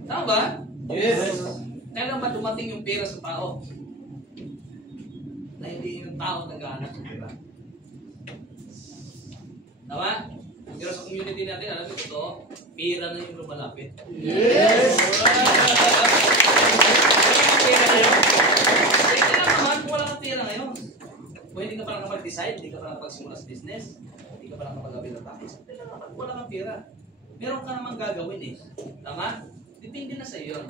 Tama ba? Yes. Kailan ba dumating yung pera sa tao? Na hindi yung tao naghahanap ng pera. Tama? Pero sa community natin, alam mo ito, pera na yung lumalapit. Yes. Pera na yun. Kaya naman, kung wala kang pera ngayon, kung hindi ka pa lang mag-decide, hindi ka pa lang pagsimula sa business, hindi ka pa lang kapag-gabi ng taxis, wala kang pera. Meron ka namang gagawin eh. Tama? Depende na sa iyo.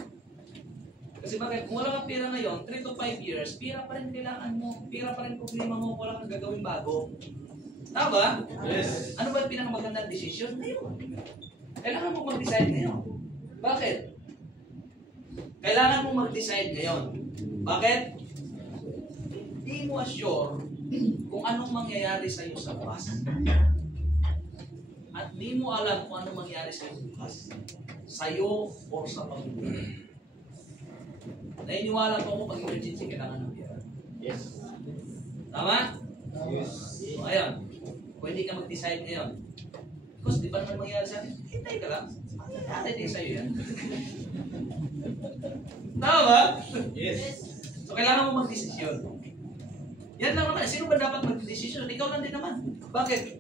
Kasi bakit? Kung wala kang pera ngayon, 3 to 5 years, pera pa rin kailangan mo, pera pa rin problema mo, wala kang gagawin bago. Tama ba? Yes. Ano ba yung pinakamagandang decision? Ngayon. Kailangan mo mag-decide ngayon. Bakit? Kailangan mo mag-decide ngayon. Bakit? Hindi mo assure kung anong mangyayari sa iyo sa bukas. At di mo alam kung anong mangyayari sa iyo bukas. Sa iyo o sa pamilya. Naniniwala ko pag emergency kailangan ng pera. Yes. Tama? Yes. So, ayan. Pwede ka mag-decide ngayon. Because di ba naman mangyayari sa atin? Hintay ka lang. Mangyayari din sa'yo yan. Tama ba? Yes. So, kailangan mo mag-desisyon. Yan lang naman. Sino ba dapat mag-desisyon? Ikaw lang din naman. Bakit?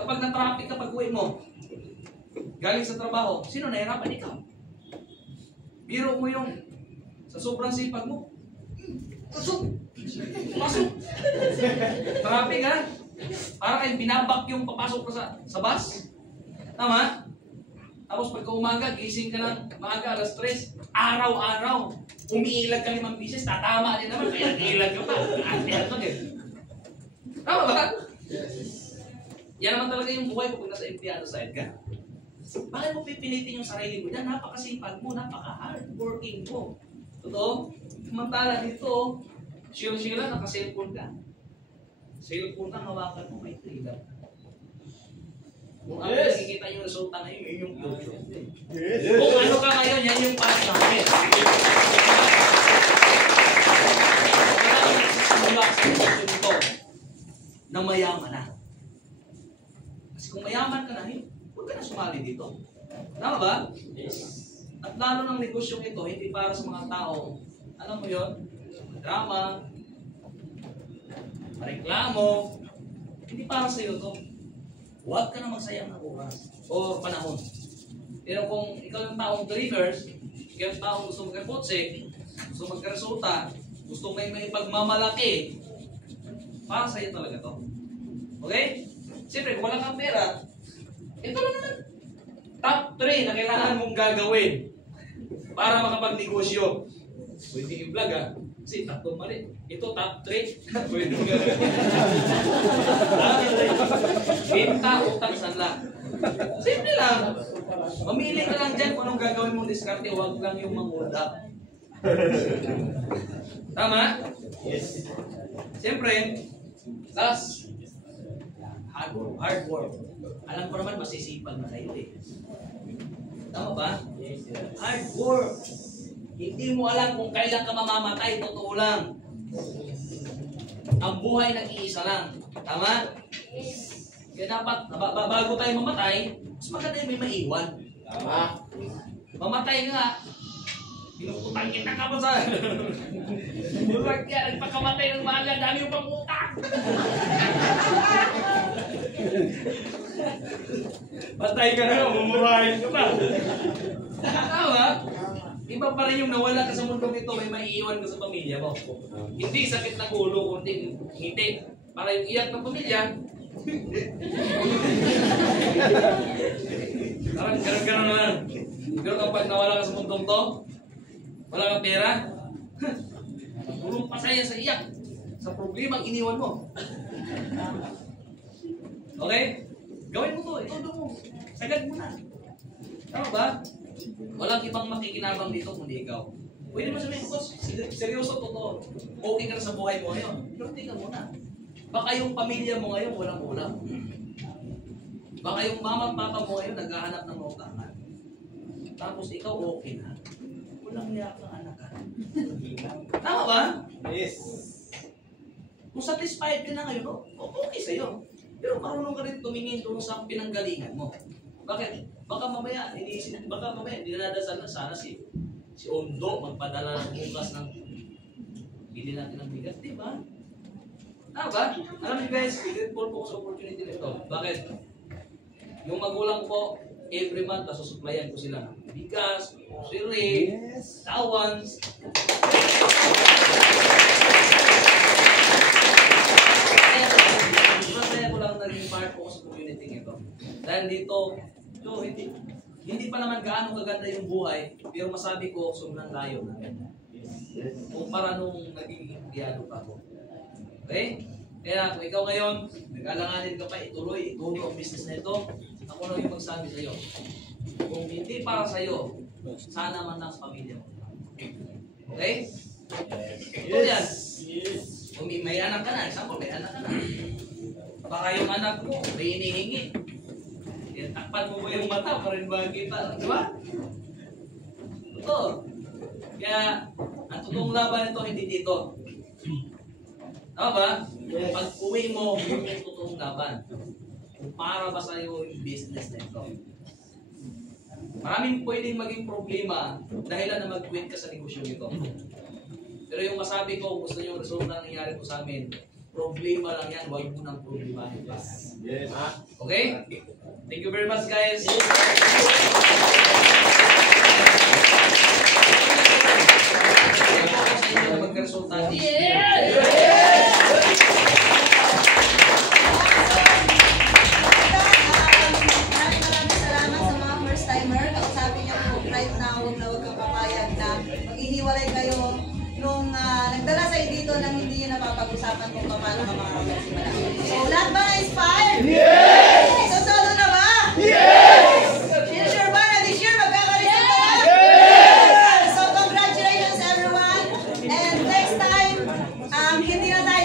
Kapag na-traffic ka pag-uwi mo, galing sa trabaho, sino nahirapan? Ikaw. Biro mo yung sa sobrang sipag mo. Pasok! Pasok! Traffic ha? Para kayong binabak yung papasok ka sa bus. Tama? Tapos pagka umaga, gising ka ng maaga, alas 3, araw-araw, umiilag ka 5 bisis, tatama din naman, kaya nag-iilag ka pa. Tama ba? Yan naman talaga yung buhay ko pag nasa empleyado side ka. Bakit mo pipilitin yung sarili mo? Yan, napakasipag mo, napaka-hardworking mo. Totoo? Samantala dito, shield-shield naka-cellphone ka. Cellphone na hawakan mo, may trailer. Kung ano nakikita yung resulta ngayon, yun yung YouTube. Yes. Kung ano ka ngayon, yan yung para sa akin. Kailangan nagsisimula sa negosyo nito na mayaman na. Kasi kung mayaman ka na, huwag ka na sumali dito. Tama ba? Yes. At lalo ng negosyong ito, hindi para sa mga tao, alam mo yun, drama, reklamo, hindi para sa iyo to. Huwag ka na magsayang ng oras o panahon. Pero kung ikaw yung taong believers, ikaw yung taong gusto magkapotsik, gusto magkaresulta, gusto may pagmamalaki, para sa iyo talaga to. Okay? Siyempre, kung wala kang pera, ito lang naman. Top 3 na kailangan mong gagawin para makapagnegosyo. Pwede i-vlog ha. Kasi tatlong mali. Ito top 3. Pwede mo gagawin. Benta, utang, sanla. Simple lang. Mamili ka lang dyan kung anong gagawin mong diskarte. Huwag lang yung mang-hold up. Tama? Yes. Siyempre, last, hard work. Alam ko naman, masisipag na kayo eh. Tama ba? Yes. Hard work. Hindi mo alam kung kailan ka mamamatay, totoo lang. Ang buhay nag-iisa lang. Tama? Kaya dapat, bago tayo mamatay, mas maganda yung may maiwan. Tama. Mamatay nga, pinuputang kita ka pa sa... Bulag ka, nagpakamatay ng maaga, dami yung pangutang. Patay ka na, mumurahin ka pa. Tama? Iba pa rin yung nawala ka sa mundong ito, may maiiwan ka sa pamilya mo. Hindi sakit ng ulo, kundi ngiti. Para yung iyak ng pamilya, parang gano'n naman. Pero kapag nawala ka sa mundong to, wala kang pera, purong pasaya sa iyak, sa problemang iniwan mo. Okay? Gawin mo to, itudo mo. Sagad mo na. Tama ba? Walang ibang makikinabang dito kundi ikaw. Pwede mo sabihin, boss, seryoso, totoo. Okay ka na sa buhay mo ngayon. Pero tingnan mo na. Baka yung pamilya mo ngayon walang ulam. Baka yung mama at papa mo ngayon naghahanap ng utangan. Tapos ikaw okay na. Walang niya kang anak ka. Tama ba? Yes. Kung satisfied ka na ngayon, okay sa'yo. Pero marunong ka rin tumingin doon sa pinanggalingan mo. Bakit? Baka mamaya, dinadasal na sana si Ondo magpadala ng bukas ng bili natin ng bigas, di ba? Tama ba? Alam niyo guys, grateful po ko sa opportunity nito. Bakit? Yung magulang ko, every month, nasusuplayan ko sila ng bigas, grocery, tawans. Masaya ko lang naging part ko sa community ito. Dahil dito, hindi pa naman gaano kaganda yung buhay, pero masabi ko, sobrang layo na. Kumpara nung naging empleyado pa ako. Okay? Kaya kung ikaw ngayon, nag-alanganin ka pa, ituloy ang business na ito, ako lang yung magsabi sa iyo. Kung hindi para sa iyo, sana man lang sa pamilya mo. Okay? Ito yan. Kung may anak ka na, example, may anak ka na. Baka yung anak mo, may hinihingi. Takpan mo ba yung mata para rin ba kita? Di ba? Ito. Kaya, ang totoong laban nito, hindi dito. Tama ba? Pag uwi mo, yun yung totoong laban. Kung para ba sa'yo yung business na ito. Maraming pwedeng maging problema dahilan na mag-quit ka sa negosyo nito. Pero yung masabi ko, gusto nyo resulta na nangyari po sa amin, problema lang yan, huwag mo ng problema. Yes. Okay? Thank you very much, guys. Magkaresultante. Maraming salamat sa mga first timer. Kausapin niyo po right now, huwag kang papayag na maghihiwalay kayo nung nagdala sa'yo dito nang hindi nyo napapag-usapan kung paano ka makakapagsimula. So, lahat ba na-inspire? Yes! So, solo na ba? Yes! Sure ba na this year magkakaresulta na? Yes! So, congratulations everyone! And next time, hindi na tayo